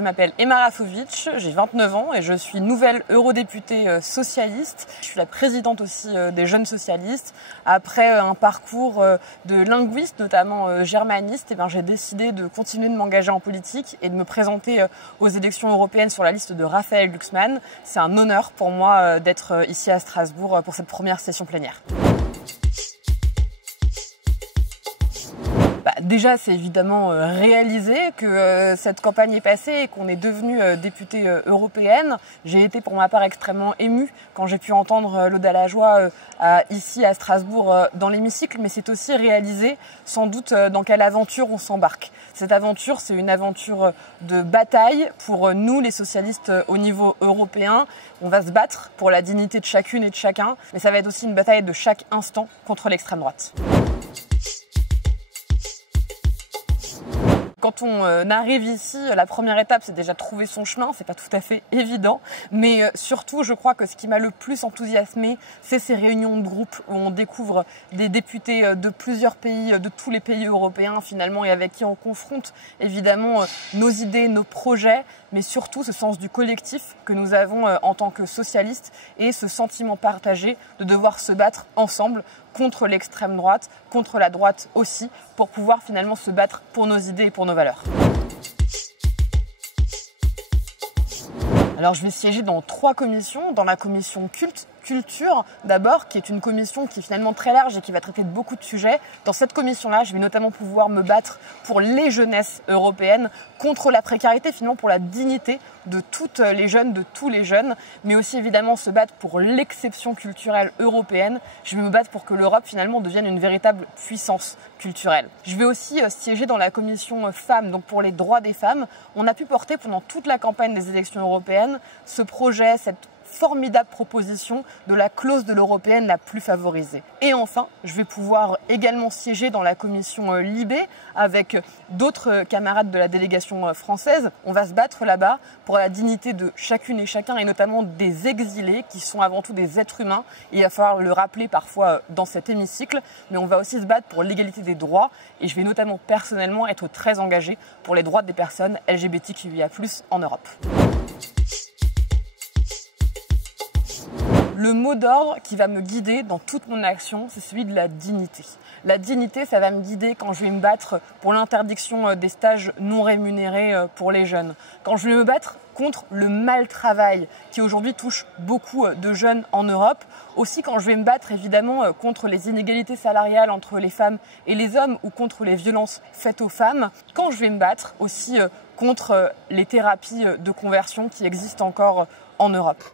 Je m'appelle Emma Rafovic, j'ai 29 ans et je suis nouvelle eurodéputée socialiste. Je suis la présidente aussi des Jeunes Socialistes. Après un parcours de linguiste, notamment germaniste, j'ai décidé de continuer de m'engager en politique et de me présenter aux élections européennes sur la liste de Raphaël Glucksmann. C'est un honneur pour moi d'être ici à Strasbourg pour cette première session plénière. Déjà, c'est évidemment réalisé que cette campagne est passée et qu'on est devenue députée européenne. J'ai été pour ma part extrêmement émue quand j'ai pu entendre l'Ode à la joie ici à Strasbourg dans l'hémicycle, mais c'est aussi réalisé sans doute dans quelle aventure on s'embarque. Cette aventure, c'est une aventure de bataille pour nous, les socialistes au niveau européen. On va se battre pour la dignité de chacune et de chacun, mais ça va être aussi une bataille de chaque instant contre l'extrême droite. Quand on arrive ici, la première étape, c'est déjà trouver son chemin. C'est pas tout à fait évident, mais surtout, je crois que ce qui m'a le plus enthousiasmée, c'est ces réunions de groupe où on découvre des députés de plusieurs pays, de tous les pays européens finalement, et avec qui on confronte évidemment nos idées, nos projets, mais surtout ce sens du collectif que nous avons en tant que socialistes et ce sentiment partagé de devoir se battre ensemble contre l'extrême droite, contre la droite aussi, pour pouvoir finalement se battre pour nos idées et pour nos valeurs. Alors je vais siéger dans 3 commissions, dans la commission culture d'abord, qui est une commission qui est finalement très large et qui va traiter de beaucoup de sujets. Dans cette commission-là, je vais notamment pouvoir me battre pour les jeunesses européennes, contre la précarité, finalement pour la dignité de toutes les jeunes, de tous les jeunes, mais aussi évidemment se battre pour l'exception culturelle européenne. Je vais me battre pour que l'Europe finalement devienne une véritable puissance culturelle. Je vais aussi siéger dans la commission femmes, donc pour les droits des femmes. On a pu porter pendant toute la campagne des élections européennes ce projet, cette formidable proposition de la clause de l'européenne la plus favorisée. Et enfin, je vais pouvoir également siéger dans la commission Libé avec d'autres camarades de la délégation française. On va se battre là-bas pour la dignité de chacune et chacun, et notamment des exilés qui sont avant tout des êtres humains. Et il va falloir le rappeler parfois dans cet hémicycle, mais on va aussi se battre pour l'égalité des droits, et je vais notamment personnellement être très engagée pour les droits des personnes LGBTQIA+ en Europe. Le mot d'ordre qui va me guider dans toute mon action, c'est celui de la dignité. La dignité, ça va me guider quand je vais me battre pour l'interdiction des stages non rémunérés pour les jeunes. Quand je vais me battre contre le mal-travail qui aujourd'hui touche beaucoup de jeunes en Europe. Aussi quand je vais me battre évidemment contre les inégalités salariales entre les femmes et les hommes ou contre les violences faites aux femmes. Quand je vais me battre aussi contre les thérapies de conversion qui existent encore en Europe.